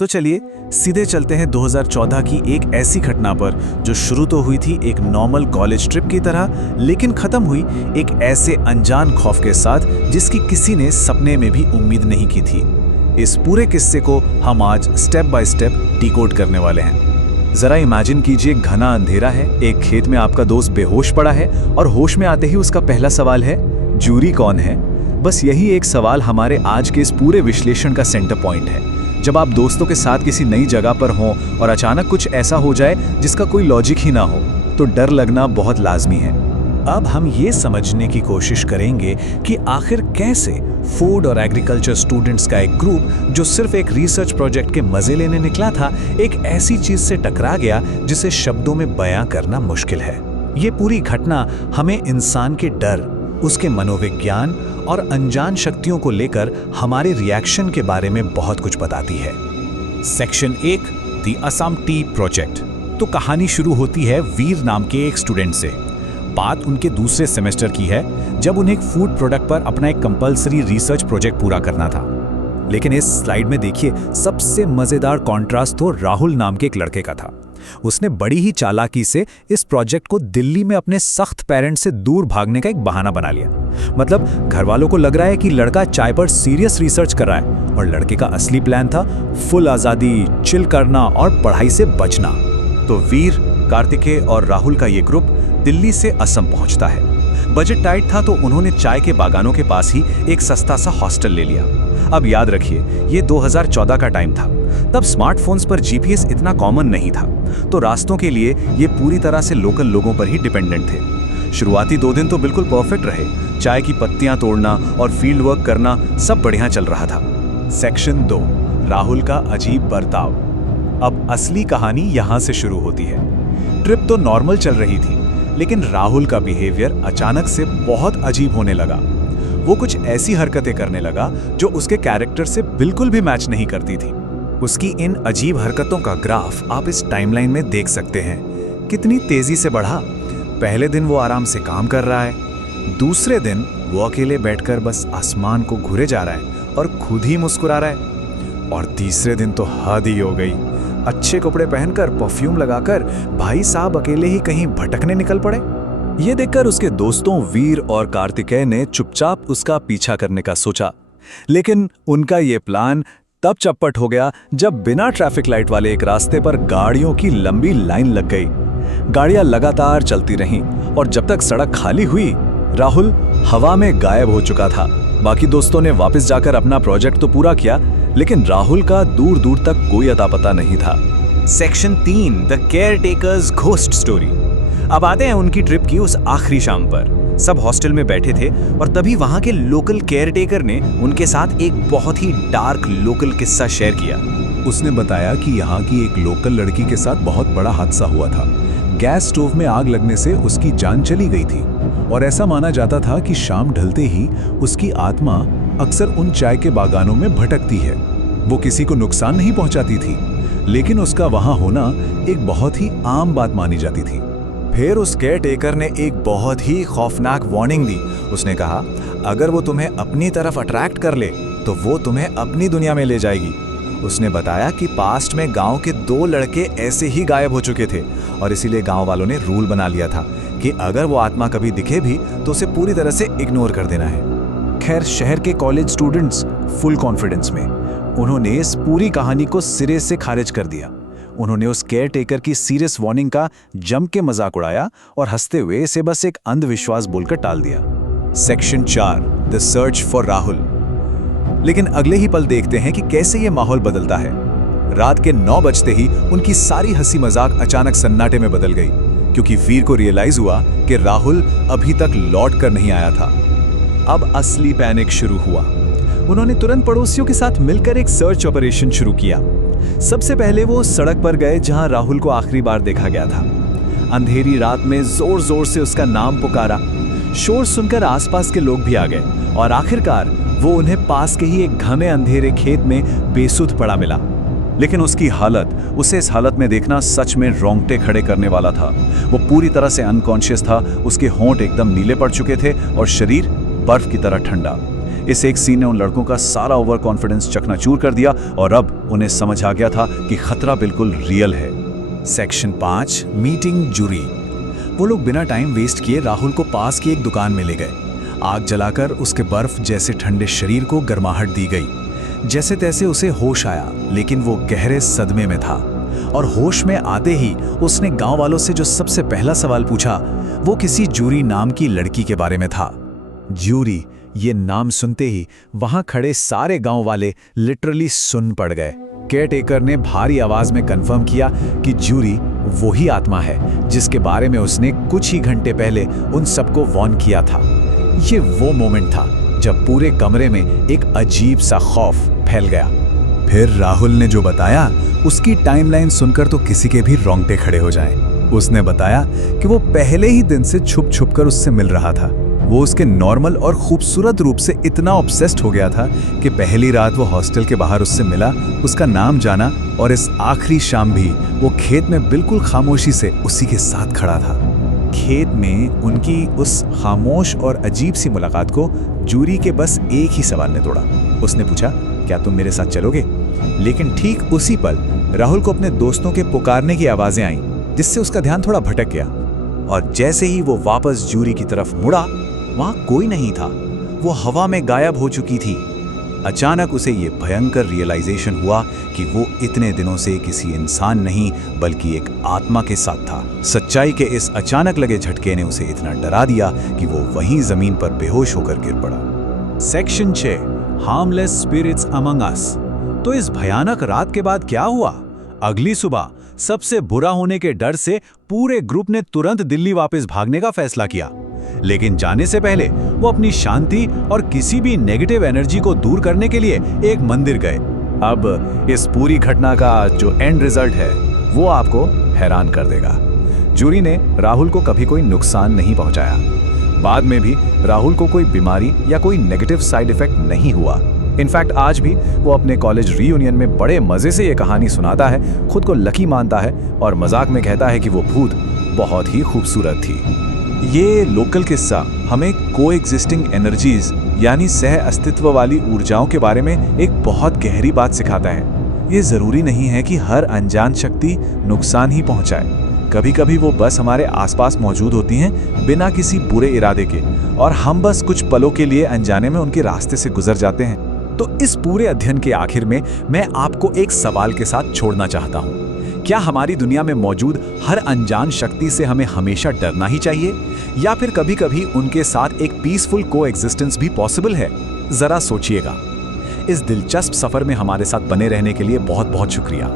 तो चलिए सीधे चलते हैं 2014 की एक ऐसी घटना पर जो शुरू तो हुई थी एक नॉर्मल कॉलेज ट्रिप की तरह, लेकिन खत्म हुई एक ऐसे अनजान खौफ के साथ जिसकी किसी ने सपने में भी उम्मीद नहीं की थी। इस पूरे किस्से को हम आज स्टेप बाय स्टेप डिकोड करने वाले हैं। जरा इमेजिन कीजिए, घना अंधेरा है, एक खेत में आपका दोस्त बेहोश पड़ा है और होश में आते ही उसका पहला सवाल है, ज्यूरी कौन है? बस यही एक सवाल हमारे आज के इस पूरे विश्लेषण का सेंटर पॉइंट है। जब आप दोस्तों के साथ किसी नई जगह पर हों और अचानक कुछ ऐसा हो जाए जिसका कोई लॉजिक ही ना हो, तो डर लगना बहुत लाजमी है। अब हम ये समझने की कोशिश करेंगे कि आखिर कैसे फूड और एग्रीकल्चर स्टूडेंट्स का एक ग्रुप जो सिर्फ एक रिसर्च प्रोजेक्ट के मजे लेने निकला था, एक ऐसी चीज से टकरा गया जिसे शब्दों में बयां करना मुश्किल है। ये पूरी घटना हमें इंसान के डर, उसके मनोविज्ञान और अनजान शक्तियों को लेकर हमारे रिएक्शन के बारे में बहुत कुछ बताती है। Section 1, the Assam T project. तो कहानी शुरू होती है वीर नाम के एक स्टूडेंट से। बात उनके दूसरे सेमेस्टर की है, जब उन्हें एक फूड प्रोडक्ट पर अपना एक कंपल्सरी रिसर्च प्रोजेक्ट पूरा करना था। लेकिन इस स्लाइड में देखिए, सबसे मजेदार कॉन्ट्रास्ट तो राहुल नाम के एक लड़के का था। उसने बड़ी ही चालाकी से इस प्रोजेक्ट को दिल्ली में अपने सख्त पेरेंट्स से दूर भागने का एक बहाना बना लिया। मतलब घर वालों को लग रहा है कि लड़का चाय पर सीरियस रिसर्च कर रहा है और लड़के का असली प्लान था फुल आज़ादी, चिल करना और पढ़ाई से बचना। तो वीर, कार्तिकेय और राहुल का ये ग्रुप दिल्ली से असम पहुंचता है। बजट टाइट था तो उन्होंने चाय के बागानों के पास ही एक सस्ता सा हॉस्टल ले लिया। अब याद रखिए, ये 2014 का टाइम था। तब स्मार्टफोन्स पर जीपीएस इतना कॉमन नहीं था, तो रास्तों के लिए ये पूरी तरह से लोकल लोगों पर ही डिपेंडेंट थे। शुरुआती 2 दिन तो बिल्कुल परफेक्ट रहे। चाय की पत्तियां तोड़ना और फील्ड वर्क करना सब बढ़िया चल रहा था। सेक्शन 2, राहुल का अजीब बर्ताव। अब असली कहानी यहां से शुरू होती है। ट्रिप तो नॉर्मल चल रही थी, लेकिन राहुल का बिहेवियर अचानक से बहुत अजीब होने लगा। वो कुछ ऐसी हरकतें करने लगा जो उसके कैरेक्टर से बिल्कुल भी मैच नहीं करती थी। उसकी इन अजीब हरकतों का ग्राफ आप इस टाइमलाइन में देख सकते हैं। कितनी तेजी से बढ़ा। पहले दिन वो आराम से काम कर रहा है, दूसरे दिन वो अकेले बैठकर बस आसमान को घूरे जा रहा है और खुद ही मुस्कुरा रहा है, और तीसरे दिन तो हद ही हो गई। अच्छे कपड़े पहनकर, परफ्यूम लगाकर भाई साहब अकेले ही कहीं भटकने निकल पड़े। ये देखकर उसके दोस्तों वीर और कार्तिकेय ने चुपचाप उसका पीछा करने का सोचा, लेकिन उनका ये प्लान तब चौपट हो गया जब बिना ट्रैफिक लाइट वाले एक रास्ते पर गाड़ियों की लंबी लाइन लग गई। गाड़ियां लगातार चलती रहीं और जब तक सड़क खाली हुई, राहुल हवा में गायब हो चुका था। बाकी दोस्तों ने वापस जाकर अपना प्रोजेक्ट तो पूरा किया, लेकिन राहुल का दूर दूर तक कोई अता पता नहीं था। Section 3, the care takers ghost story. अब आते हैं उनकी ट्रिप की उस आखिरी शाम पर। सब हॉस्टल में बैठे थे और तभी वहां के लोकल केयरटेकर ने उनके साथ एक बहुत ही डार्क लोकल किस्सा शेयर किया। उसने बताया कि यहाँ की एक लोकल लड़की के साथ बहुत बड़ा हादसा हुआ था। गैस स्टोव में आग लगने से उसकी जान चली गई थी और ऐसा माना जाता था कि शाम ढलते ही उसकी आत्मा अक्सर उन चाय के बागानों में भटकती है। वो किसी को नुकसान नहीं पहुंचाती थी, लेकिन उसका वहां होना एक बहुत ही आम बात मानी जाती थी। फिर उस केयरटेकर ने एक बहुत ही खौफनाक वार्निंग दी। उसने कहा, अगर वो तुम्हें अपनी तरफ अट्रैक्ट कर ले तो वो तुम्हें अपनी दुनिया में ले जाएगी। उसने बताया कि पास्ट में गांव के 2 लड़के ऐसे ही गायब हो चुके थे और इसीलिए गांव वालों ने रूल बना लिया था कि अगर वो आत्मा कभी दिखे भी तो उसे पूरी तरह से इग्नोर कर देना है। खैर, शहर के कॉलेज स्टूडेंट्स फुल कॉन्फिडेंस में उन्होंने इस पूरी कहानी को सिरे से खारिज कर दिया। उन्होंने उस केयरटेकर की सीरियस वार्निंग का जम के मजाक उड़ाया और हंसते हुए इसे बस एक अंधविश्वास बोलकर टाल दिया। Section 4, the search for Rahul. लेकिन अगले ही पल देखते हैं कि कैसे ये माहौल बदलता है। रात के 9 बजते ही उनकी सारी हंसी मजाक अचानक सन्नाटे में बदल गई, क्योंकि वीर को रियलाइज हुआ कि राहुल अभी तक लौट कर नहीं आया था। अब असली पैनिक शुरू हुआ। उन्होंने तुरंत पड़ोसियों के साथ मिलकर एक सर्च ऑपरेशन शुरू किया। सबसे पहले वो सड़क पर गए जहां राहुल को आखिरी बार देखा गया था। अंधेरी रात में जोर जोर से उसका नाम पुकारा। शोर सुनकर आसपास के लोग भी आ गए और आखिरकार वो उन्हें पास के ही एक घने अंधेरे खेत में बेसुध पड़ा मिला। लेकिन उसकी हालत, उसे इस हालत में देखना सच में रोंगटे खड़े करने वाला था। वो पूरी तरह से अनकॉन्शियस था। उसके होंठ एकदम नीले पड़ चुके थे और शरीर बर्फ की तरह ठंडा। इस एक सीन ने उन लड़कों का सारा ओवर कॉन्फिडेंस चकनाचूर कर दिया और अब उन्हें समझ आ गया था कि खतरा बिल्कुल रियल है। Section 5 meeting jury. वो लोग बिना टाइम वेस्ट किए राहुल को पास की एक दुकान में ले गए। आग जलाकर उसके बर्फ जैसे ठंडे शरीर को गर्माहट दी गई। जैसे तैसे उसे होश आया, लेकिन वो गहरे सदमे में था और होश में आते ही उसने गांव वालों से जो सबसे पहला सवाल पूछा वो किसी जूरी नाम की लड़की के बारे में था। जूरी, ये नाम सुनते ही वहां खड़े सारे गांव वाले लिटरली सुन पड़ गए। केयरटेकर ने भारी आवाज में कंफर्म किया कि जूरी वही आत्मा है जिसके बारे में उसने कुछ ही घंटे पहले उन सबको वार्न किया था। ये वो मोमेंट था जब पूरे कमरे में एक अजीब सा खौफ फैल गया। फिर राहुल ने जो बताया उसकी टाइमलाइन सुनकर तो किसी के भी रोंगटे खड़े हो जाएं। उसने बताया कि वो पहले ही दिन से छुप छुप कर उससे मिल रहा था। वो उसके नॉर्मल और खूबसूरत रूप से इतना ऑब्सेस्ड हो गया था कि पहली रात वो हॉस्टल के बाहर उससे मिला, उसका नाम जाना और इस आखिरी शाम भी वो खेत में बिल्कुल खामोशी से उसी के साथ खड़ा था। खेत में उनकी उस खामोश और अजीब सी मुलाकात को जूरी के बस एक ही सवाल ने तोड़ा। उसने पूछा, क्या तुम मेरे साथ चलोगे? लेकिन ठीक उसी पल राहुल को अपने दोस्तों के पुकारने की आवाजें आईं, जिससे उसका ध्यान थोड़ा भटक गया। और जैसे ही वो वापस जूरी की तरफ मुड़ा, वहां कोई नहीं था। वो हवा में गायब हो चुकी थी। अचानक उसे ये भयंकर रियलाइजेशन हुआ कि वो इतने दिनों से किसी इंसान नहीं बल्कि एक आत्मा के साथ था। सच्चाई के इस अचानक लगे झटके ने उसे इतना डरा दिया कि वो वहीं जमीन पर बेहोश होकर गिर पड़ा। सेक्शन 6 हार्मलेस स्पिरिट्स अमंग अस। तो इस भयानक रात के बाद क्या हुआ? अगली सुबह सबसे बुरा होने के डर से पूरे ग्रुप ने तुरंत दिल्ली वापस भागने का फैसला किया। लेकिन जाने से पहले वो अपनी शांति और किसी भी नेगेटिव एनर्जी को दूर करने के लिए एक मंदिर गए। अब इस पूरी घटना का जो एंड रिजल्ट है वो आपको हैरान कर देगा। जूरी ने राहुल को कभी कोई नुकसान नहीं पहुंचाया। बाद में भी राहुल को कोई बीमारी या कोई नेगेटिव साइड इफेक्ट नहीं हुआ। इनफैक्ट आज भी वो अपने कॉलेज रीयूनियन में बड़े मजे से ये कहानी सुनाता है, खुद को लकी मानता है और मजाक में कहता है कि वो भूत बहुत ही खूबसूरत थी। ये लोकल किस्सा हमें कोएग्जिस्टिंग एनर्जीज यानी सह अस्तित्व वाली ऊर्जाओं के बारे में एक बहुत गहरी बात सिखाता है। ये जरूरी नहीं है कि हर अनजान शक्ति नुकसान ही पहुंचाए। कभी कभी वो बस हमारे आसपास मौजूद होती हैं बिना किसी बुरे इरादे के, और हम बस कुछ पलों के लिए अनजाने में उनके रास्ते से गुजर जाते हैं। तो इस पूरे अध्ययन के आखिर में मैं आपको एक सवाल के साथ छोड़ना चाहता हूं। क्या हमारी दुनिया में मौजूद हर अनजान शक्ति से हमें हमेशा डरना ही चाहिए, या फिर कभी-कभी उनके साथ एक पीसफुल कोएग्जिस्टेंस भी पॉसिबल है? जरा सोचिएगा। इस दिलचस्प सफर में हमारे साथ बने रहने के लिए बहुत बहुत शुक्रिया।